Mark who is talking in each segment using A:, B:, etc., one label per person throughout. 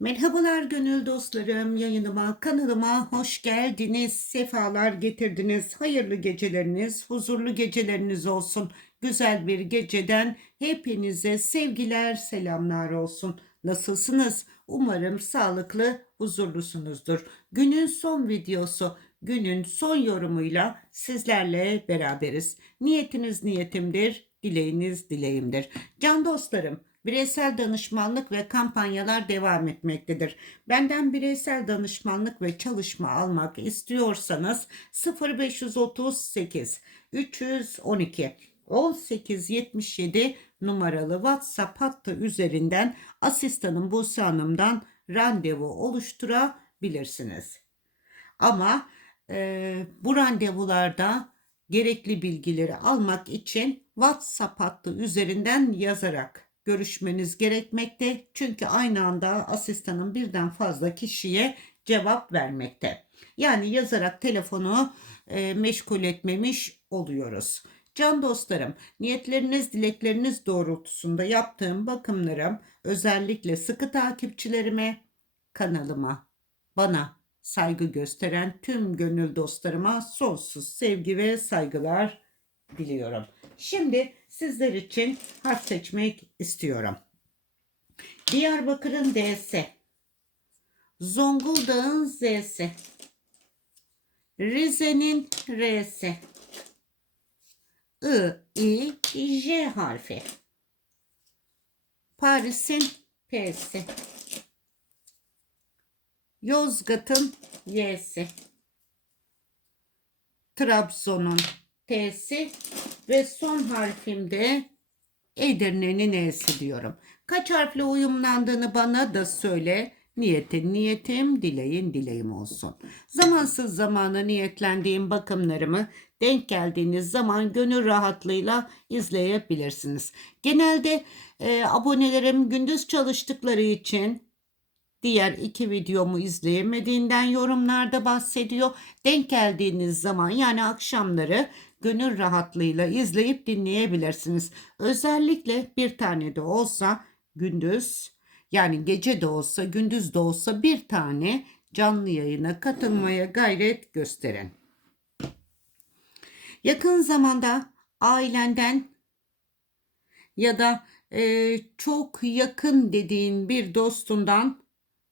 A: Merhabalar gönül dostlarım, yayınıma, kanalıma hoş geldiniz, sefalar getirdiniz. Hayırlı geceleriniz, huzurlu geceleriniz olsun. Güzel bir geceden hepinize sevgiler, selamlar olsun. Nasılsınız? Umarım sağlıklı, huzurlusunuzdur. Günün son videosu, günün son yorumuyla sizlerle beraberiz. Niyetiniz niyetimdir, dileğiniz dileğimdir. Can dostlarım, bireysel danışmanlık ve kampanyalar devam etmektedir. Benden bireysel danışmanlık ve çalışma almak istiyorsanız 0538 312 1877 numaralı WhatsApp hattı üzerinden asistanım Buse Hanım'dan randevu oluşturabilirsiniz. Ama e, bu randevularda gerekli bilgileri almak için WhatsApp hattı üzerinden yazarak görüşmeniz gerekmekte. Çünkü aynı anda asistanın birden fazla kişiye cevap vermekte. Yani yazarak telefonu e, meşgul etmemiş oluyoruz. Can dostlarım, niyetleriniz, dilekleriniz doğrultusunda yaptığım bakımlarım özellikle sıkı takipçilerime, kanalıma, bana saygı gösteren tüm gönül dostlarıma sonsuz sevgi ve saygılar diliyorum. Şimdi sizler için harf seçmek istiyorum. Diyarbakır'ın D'si, Zonguldak'ın Z'si, Rize'nin R'si, I, I, J harfi, Paris'in P'si, Yozgat'ın Y'si, Trabzon'un T'si ve son harfimde Edirne'nin E'si diyorum. Kaç harfle uyumlandığını bana da söyle. Niyetin niyetim, dileğin dileğim olsun. Zamansız zamana niyetlendiğim bakımlarımı denk geldiğiniz zaman gönül rahatlığıyla izleyebilirsiniz. Genelde e, abonelerim gündüz çalıştıkları için diğer iki videomu izleyemediğinden yorumlarda bahsediyor. Denk geldiğiniz zaman yani akşamları gönül rahatlığıyla izleyip dinleyebilirsiniz. Özellikle bir tane de olsa gündüz yani gece de olsa gündüz de olsa bir tane canlı yayına katılmaya gayret gösterin. Yakın zamanda ailenden ya da e, çok yakın dediğin bir dostundan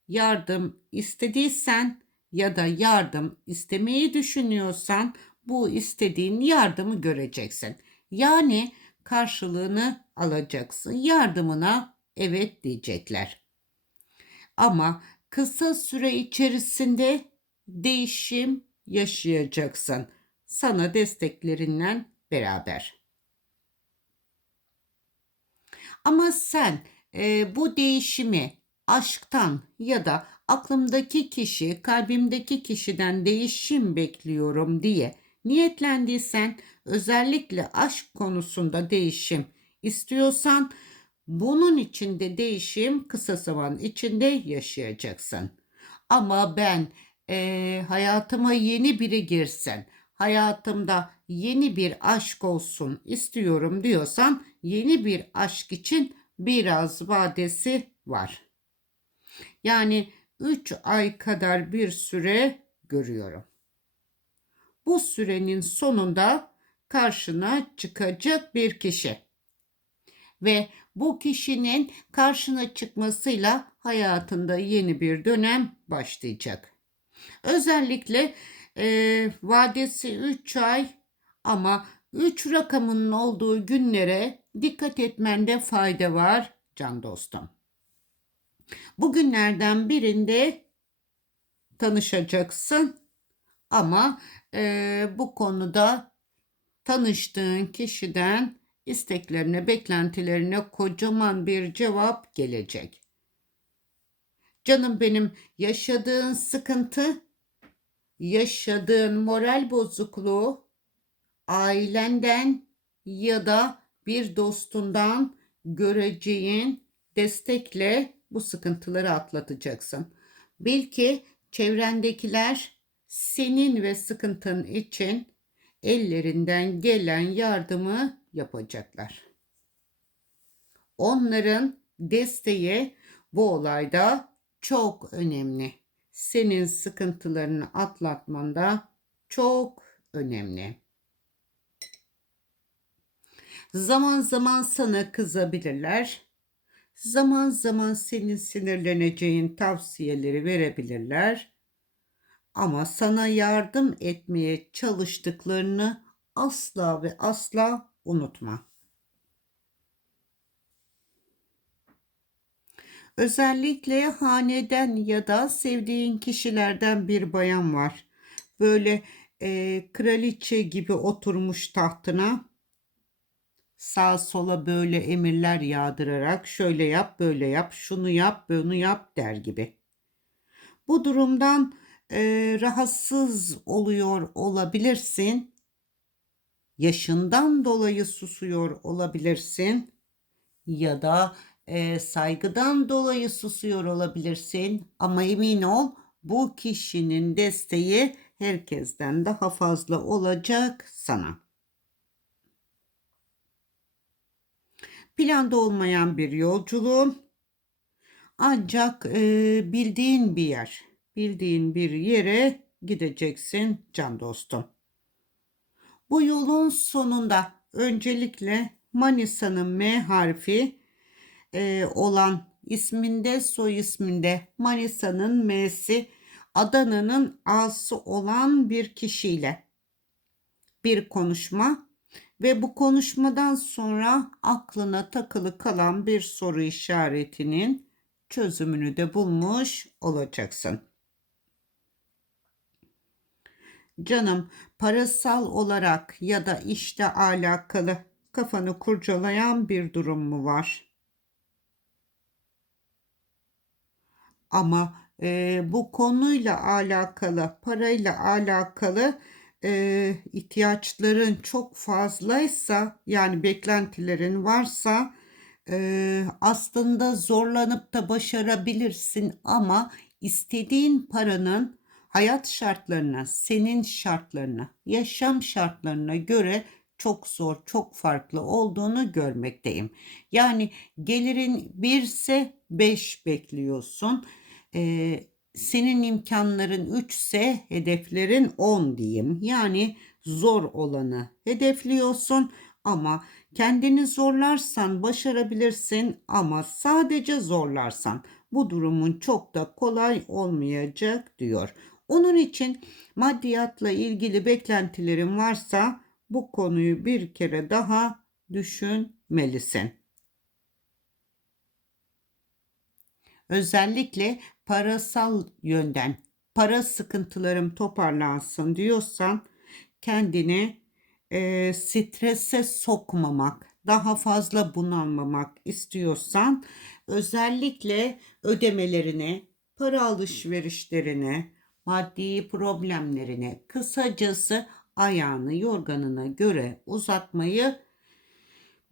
A: yardım istediysen ya da yardım istemeyi düşünüyorsan bu istediğin yardımı göreceksin. Yani karşılığını alacaksın. Yardımına evet diyecekler. Ama kısa süre içerisinde değişim yaşayacaksın. Sana desteklerinden beraber. Ama sen e, bu değişimi aşktan ya da aklımdaki kişi, kalbimdeki kişiden değişim bekliyorum diye niyetlendiysen, özellikle aşk konusunda değişim istiyorsan, bunun içinde değişim kısa zaman içinde yaşayacaksın. Ama ben e, hayatıma yeni biri girsin, hayatımda yeni bir aşk olsun istiyorum diyorsan, yeni bir aşk için biraz vadesi var. Yani 3 ay kadar bir süre görüyorum. Bu sürenin sonunda karşına çıkacak bir kişi. Ve bu kişinin karşına çıkmasıyla hayatında yeni bir dönem başlayacak. Özellikle e, vadesi 3 ay ama 3 rakamının olduğu günlere dikkat etmende fayda var can dostum. Bugünlerden birinde tanışacaksın ama e, bu konuda tanıştığın kişiden isteklerine, beklentilerine kocaman bir cevap gelecek. Canım benim yaşadığın sıkıntı, yaşadığın moral bozukluğu ailenden ya da bir dostundan göreceğin destekle bu sıkıntıları atlatacaksın. Bil ki çevrendekiler senin ve sıkıntın için ellerinden gelen yardımı yapacaklar. Onların desteği bu olayda çok önemli. Senin sıkıntılarını atlatmanda çok önemli. Zaman zaman sana kızabilirler. Zaman zaman senin sinirleneceğin tavsiyeleri verebilirler. Ama sana yardım etmeye çalıştıklarını asla ve asla unutma. Özellikle haneden ya da sevdiğin kişilerden bir bayan var. Böyle e, kraliçe gibi oturmuş tahtına sağa sola böyle emirler yağdırarak şöyle yap böyle yap şunu yap bunu yap der gibi. Bu durumdan e, rahatsız oluyor olabilirsin. Yaşından dolayı susuyor olabilirsin ya da e, saygıdan dolayı susuyor olabilirsin ama emin ol bu kişinin desteği herkesten daha fazla olacak sana. Planda olmayan bir yolculuğun ancak e, bildiğin bir yer, bildiğin bir yere gideceksin can dostum. Bu yolun sonunda öncelikle Manisa'nın M harfi e, olan isminde soy isminde Manisa'nın M'si Adana'nın A'sı olan bir kişiyle bir konuşma ve bu konuşmadan sonra aklına takılı kalan bir soru işaretinin çözümünü de bulmuş olacaksın. Canım parasal olarak ya da işte alakalı kafanı kurcalayan bir durum mu var? Ama e, bu konuyla alakalı, parayla alakalı e, ihtiyaçların çok fazlaysa yani beklentilerin varsa e, aslında zorlanıp da başarabilirsin ama istediğin paranın hayat şartlarına, senin şartlarına, yaşam şartlarına göre çok zor, çok farklı olduğunu görmekteyim. Yani gelirin birse 5 bekliyorsun. Ee, senin imkanların 3 ise hedeflerin 10 diyeyim. Yani zor olanı hedefliyorsun ama kendini zorlarsan başarabilirsin ama sadece zorlarsan bu durumun çok da kolay olmayacak diyor. Onun için maddiyatla ilgili beklentilerin varsa bu konuyu bir kere daha düşünmelisin. Özellikle parasal yönden para sıkıntılarım toparlansın diyorsan kendini e, strese sokmamak, daha fazla bunalmamak istiyorsan özellikle ödemelerine, para alışverişlerine, maddi problemlerine, kısacası ayağını yorganına göre uzatmayı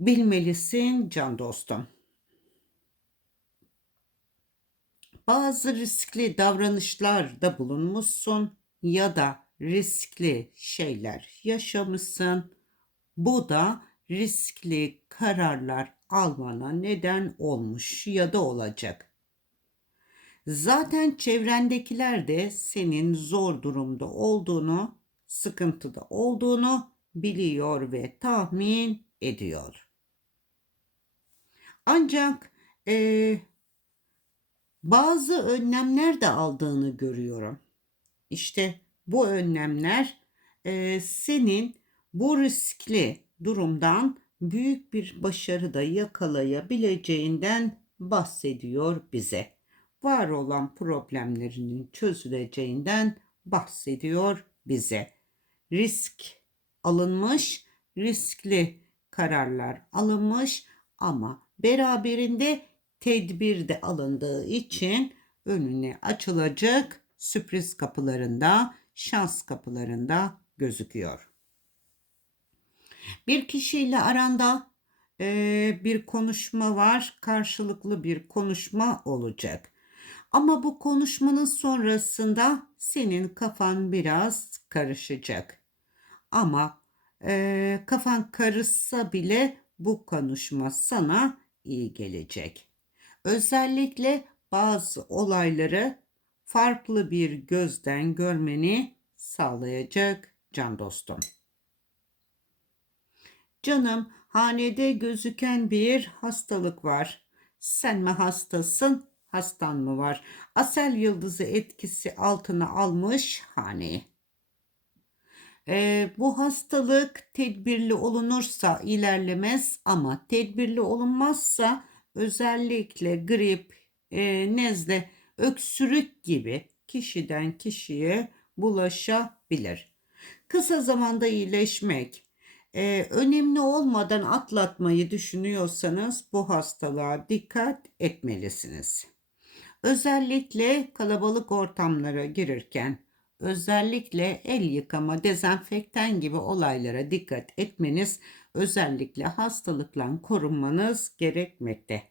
A: bilmelisin can dostum. Bazı riskli davranışlarda bulunmuşsun ya da riskli şeyler yaşamışsın. Bu da riskli kararlar almana neden olmuş ya da olacak. Zaten çevrendekiler de senin zor durumda olduğunu sıkıntıda olduğunu biliyor ve tahmin ediyor. Ancak e, bazı önlemler de aldığını görüyorum. İşte bu önlemler e, senin bu riskli durumdan büyük bir başarı da yakalayabileceğinden bahsediyor bize. Var olan problemlerinin çözüleceğinden bahsediyor bize risk alınmış, riskli kararlar alınmış ama beraberinde tedbir de alındığı için önüne açılacak sürpriz kapılarında, şans kapılarında gözüküyor. Bir kişiyle aranda e, bir konuşma var, karşılıklı bir konuşma olacak. Ama bu konuşmanın sonrasında senin kafan biraz karışacak. Ama e, kafan karışsa bile bu konuşma sana iyi gelecek. Özellikle bazı olayları farklı bir gözden görmeni sağlayacak can dostum. Canım, hanede gözüken bir hastalık var. Sen mi hastasın, hastan mı var? Asel yıldızı etkisi altına almış haneyi. Ee, bu hastalık tedbirli olunursa ilerlemez ama tedbirli olunmazsa özellikle grip, e, nezle, öksürük gibi kişiden kişiye bulaşabilir. Kısa zamanda iyileşmek, e, önemli olmadan atlatmayı düşünüyorsanız bu hastalığa dikkat etmelisiniz. Özellikle kalabalık ortamlara girirken özellikle el yıkama, dezenfektan gibi olaylara dikkat etmeniz, özellikle hastalıkla korunmanız gerekmekte.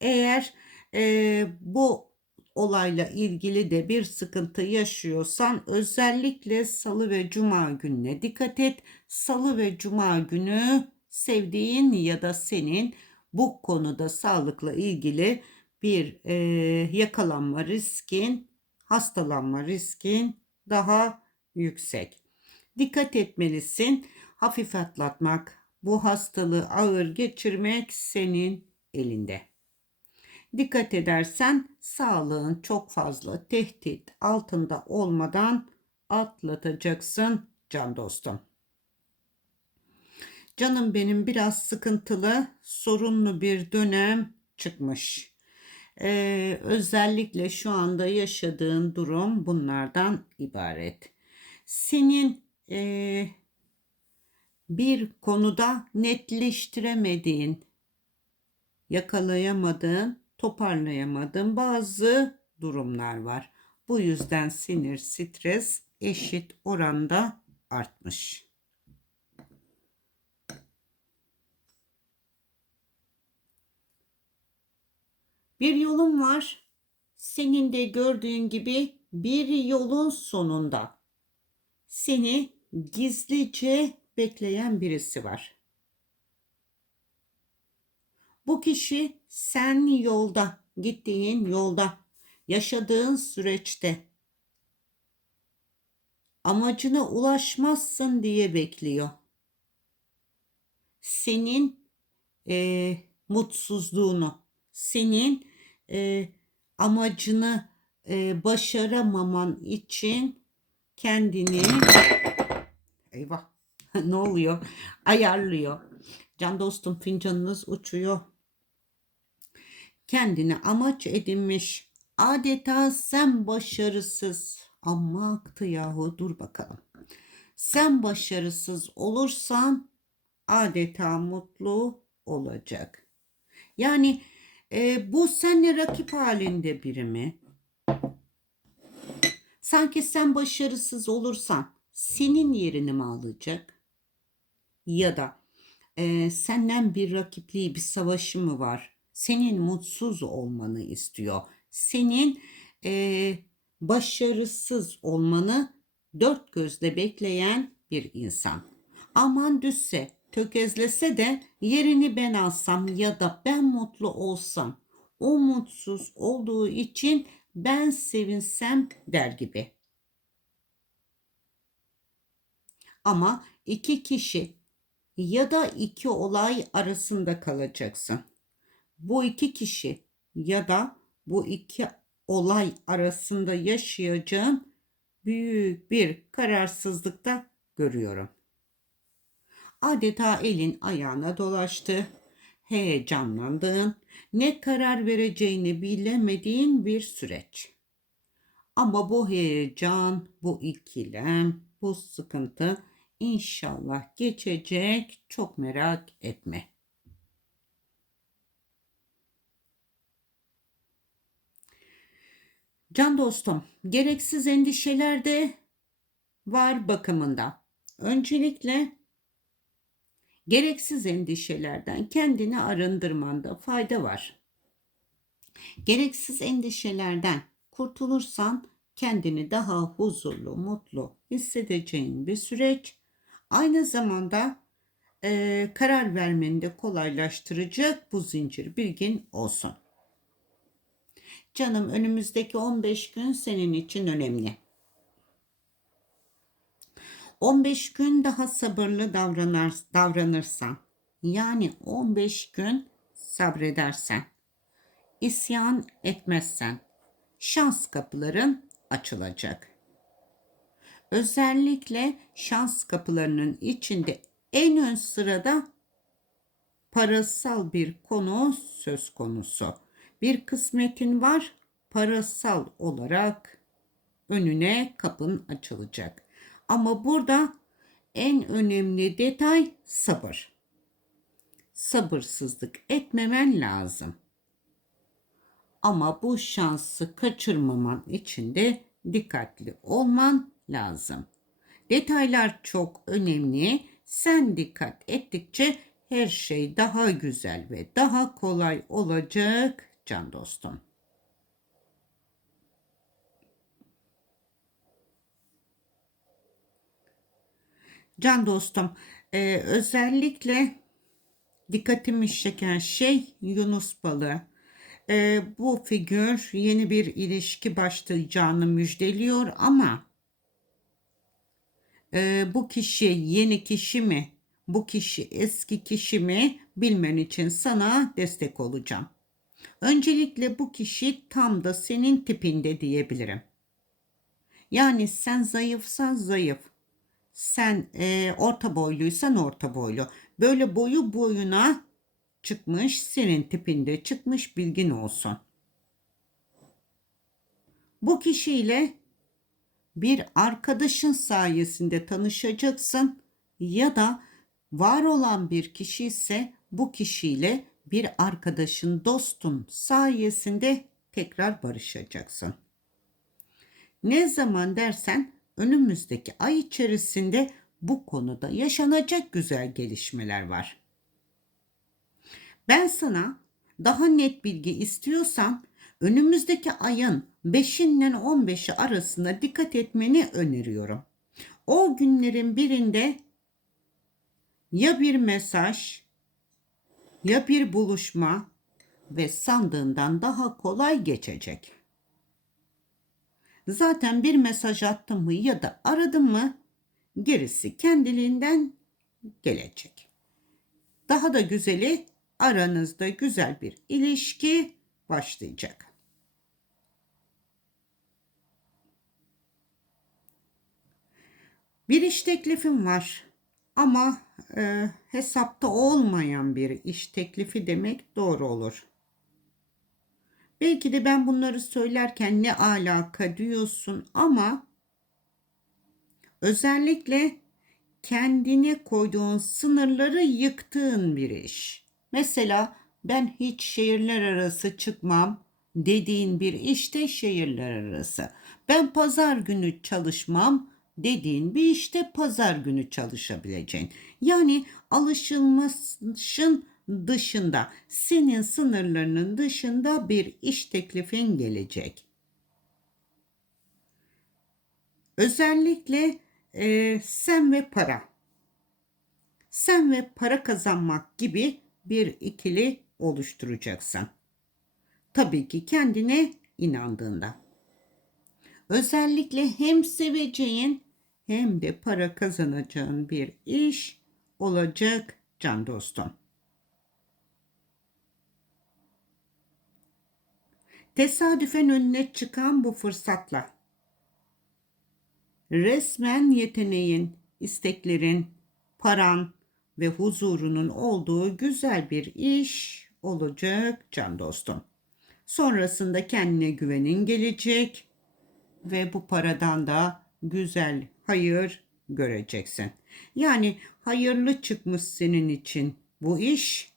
A: Eğer e, bu olayla ilgili de bir sıkıntı yaşıyorsan özellikle salı ve cuma gününe dikkat et. Salı ve cuma günü sevdiğin ya da senin bu konuda sağlıkla ilgili bir e, yakalanma riskin, hastalanma riskin daha yüksek. Dikkat etmelisin. Hafif atlatmak, bu hastalığı ağır geçirmek senin elinde. Dikkat edersen sağlığın çok fazla tehdit altında olmadan atlatacaksın can dostum. Canım benim biraz sıkıntılı, sorunlu bir dönem çıkmış. Ee, özellikle şu anda yaşadığın durum bunlardan ibaret. Senin e, bir konuda netleştiremediğin, yakalayamadığın, toparlayamadığın bazı durumlar var. Bu yüzden sinir, stres eşit oranda artmış. Bir yolun var. Senin de gördüğün gibi bir yolun sonunda seni gizlice bekleyen birisi var. Bu kişi sen yolda, gittiğin yolda, yaşadığın süreçte amacına ulaşmazsın diye bekliyor. Senin e, mutsuzluğunu, senin e, amacını e, başaramaman için kendini eyvah ne oluyor ayarlıyor. Can dostum fincanınız uçuyor. Kendini amaç edinmiş. Adeta sen başarısız. Amma aktı yahu dur bakalım. Sen başarısız olursan adeta mutlu olacak. Yani e, bu seninle rakip halinde biri mi? Sanki sen başarısız olursan senin yerini mi alacak? Ya da e, senden bir rakipliği, bir savaşı mı var? Senin mutsuz olmanı istiyor. Senin e, başarısız olmanı dört gözle bekleyen bir insan. Aman düşse, tökezlese de yerini ben alsam ya da ben mutlu olsam, o mutsuz olduğu için ben sevinsem der gibi. Ama iki kişi ya da iki olay arasında kalacaksın. Bu iki kişi ya da bu iki olay arasında yaşayacağın büyük bir kararsızlıkta görüyorum. Adeta elin ayağına dolaştı. Heyecanlandığın, ne karar vereceğini bilemediğin bir süreç. Ama bu heyecan, bu ikilem, bu sıkıntı İnşallah geçecek. Çok merak etme. Can dostum, gereksiz endişeler de var bakımında. Öncelikle gereksiz endişelerden kendini arındırmanda fayda var. Gereksiz endişelerden kurtulursan kendini daha huzurlu, mutlu hissedeceğin bir süreç Aynı zamanda e, karar vermeni de kolaylaştıracak bu zincir bilgin olsun. canım önümüzdeki 15 gün senin için önemli. 15 gün daha sabırlı davranar, davranırsan, yani 15 gün sabredersen, isyan etmezsen, şans kapıların açılacak. Özellikle şans kapılarının içinde en ön sırada parasal bir konu söz konusu. Bir kısmetin var, parasal olarak önüne kapın açılacak. Ama burada en önemli detay sabır. Sabırsızlık etmemen lazım. Ama bu şansı kaçırmaman için de dikkatli olman lazım. Detaylar çok önemli. Sen dikkat ettikçe her şey daha güzel ve daha kolay olacak can dostum. Can dostum, e, özellikle dikkatimi çeken şey Yunus balığı. E, bu figür yeni bir ilişki başlayacağını müjdeliyor ama e, bu kişi yeni kişi mi, bu kişi eski kişi mi bilmen için sana destek olacağım. Öncelikle bu kişi tam da senin tipinde diyebilirim. Yani sen zayıfsan zayıf, sen e, orta boyluysan orta boylu. Böyle boyu boyuna çıkmış, senin tipinde çıkmış bilgin olsun. Bu kişiyle bir arkadaşın sayesinde tanışacaksın ya da var olan bir kişi ise bu kişiyle bir arkadaşın, dostun sayesinde tekrar barışacaksın. Ne zaman dersen önümüzdeki ay içerisinde bu konuda yaşanacak güzel gelişmeler var. Ben sana daha net bilgi istiyorsan önümüzdeki ayın 5'inden 15'i arasında dikkat etmeni öneriyorum. O günlerin birinde ya bir mesaj ya bir buluşma ve sandığından daha kolay geçecek. Zaten bir mesaj attım mı ya da aradım mı gerisi kendiliğinden gelecek. Daha da güzeli aranızda güzel bir ilişki başlayacak. Bir iş teklifim var ama e, hesapta olmayan bir iş teklifi demek doğru olur. Belki de ben bunları söylerken ne alaka diyorsun ama özellikle kendine koyduğun sınırları yıktığın bir iş. Mesela ben hiç şehirler arası çıkmam dediğin bir işte şehirler arası. Ben pazar günü çalışmam dediğin bir işte pazar günü çalışabileceğin. Yani alışılmışın dışında, senin sınırlarının dışında bir iş teklifin gelecek. Özellikle e, sen ve para. Sen ve para kazanmak gibi bir ikili oluşturacaksın. Tabii ki kendine inandığında. Özellikle hem seveceğin hem de para kazanacağın bir iş olacak can dostum. Tesadüfen önüne çıkan bu fırsatla resmen yeteneğin, isteklerin, paran ve huzurunun olduğu güzel bir iş olacak can dostum. Sonrasında kendine güvenin gelecek ve bu paradan da güzel hayır göreceksin. Yani hayırlı çıkmış senin için bu iş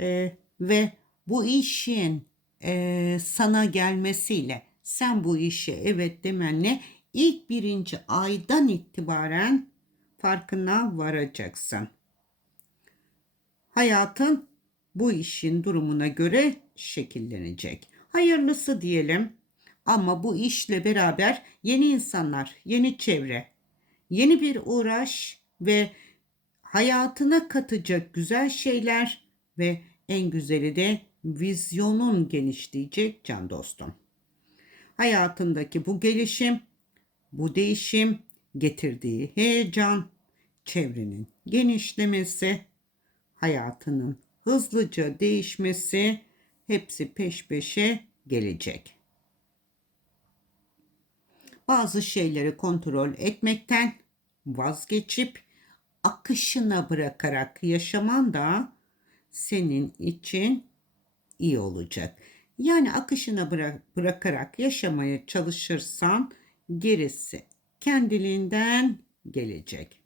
A: e, ve bu işin e, sana gelmesiyle sen bu işe evet demenle ilk birinci aydan itibaren farkına varacaksın. Hayatın bu işin durumuna göre şekillenecek. Hayırlısı diyelim ama bu işle beraber yeni insanlar, yeni çevre, yeni bir uğraş ve hayatına katacak güzel şeyler ve en güzeli de vizyonun genişleyecek can dostum. Hayatındaki bu gelişim, bu değişim getirdiği heyecan, çevrenin genişlemesi, hayatının hızlıca değişmesi hepsi peş peşe gelecek. Bazı şeyleri kontrol etmekten vazgeçip akışına bırakarak yaşaman da senin için iyi olacak. Yani akışına bırak, bırakarak yaşamaya çalışırsan gerisi kendiliğinden gelecek.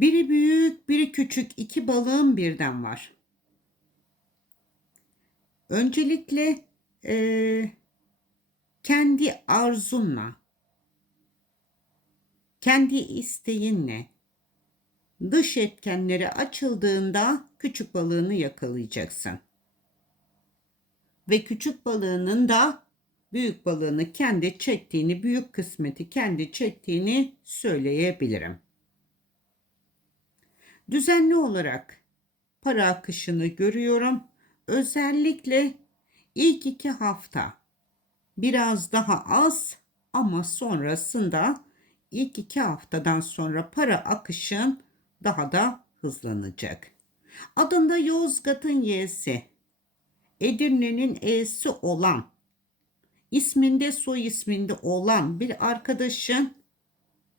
A: Biri büyük, biri küçük iki balığın birden var. Öncelikle eee, kendi arzunla, kendi isteğinle dış etkenlere açıldığında küçük balığını yakalayacaksın. Ve küçük balığının da büyük balığını kendi çektiğini, büyük kısmeti kendi çektiğini söyleyebilirim. Düzenli olarak para akışını görüyorum. Özellikle ilk iki hafta biraz daha az ama sonrasında ilk iki haftadan sonra para akışın daha da hızlanacak. Adında Yozgat'ın Y'si, Edirne'nin E'si olan, isminde soy isminde olan bir arkadaşın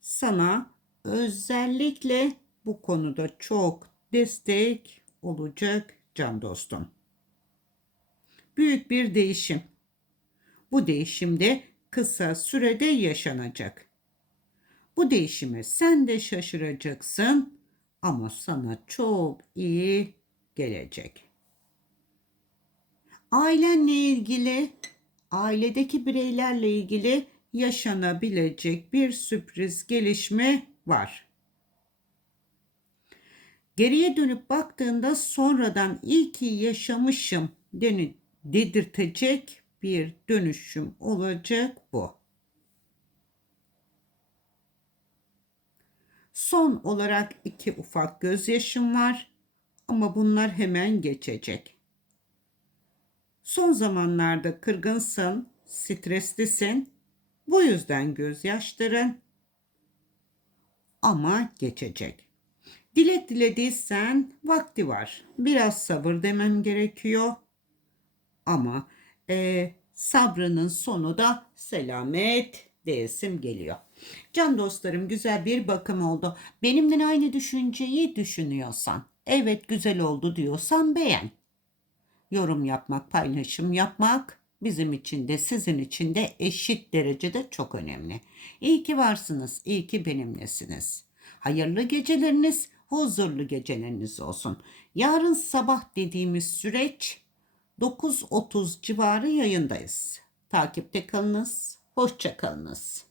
A: sana özellikle bu konuda çok destek olacak can dostum. Büyük bir değişim. Bu değişimde kısa sürede yaşanacak. Bu değişime sen de şaşıracaksın ama sana çok iyi gelecek. Ailenle ilgili, ailedeki bireylerle ilgili yaşanabilecek bir sürpriz gelişme var. Geriye dönüp baktığında sonradan iyi ki yaşamışım dedirtecek bir dönüşüm olacak bu. Son olarak iki ufak gözyaşım var ama bunlar hemen geçecek. Son zamanlarda kırgınsın, streslisin. Bu yüzden gözyaşların ama geçecek. Dilek dilediysen vakti var. Biraz sabır demem gerekiyor. Ama e, sabrının sonu da selamet diyesim geliyor. Can dostlarım güzel bir bakım oldu. Benimle aynı düşünceyi düşünüyorsan, evet güzel oldu diyorsan beğen. Yorum yapmak, paylaşım yapmak bizim için de sizin için de eşit derecede çok önemli. İyi ki varsınız, iyi ki benimlesiniz. Hayırlı geceleriniz, huzurlu geceleriniz olsun. Yarın sabah dediğimiz süreç 9.30 civarı yayındayız. Takipte kalınız, hoşça kalınız.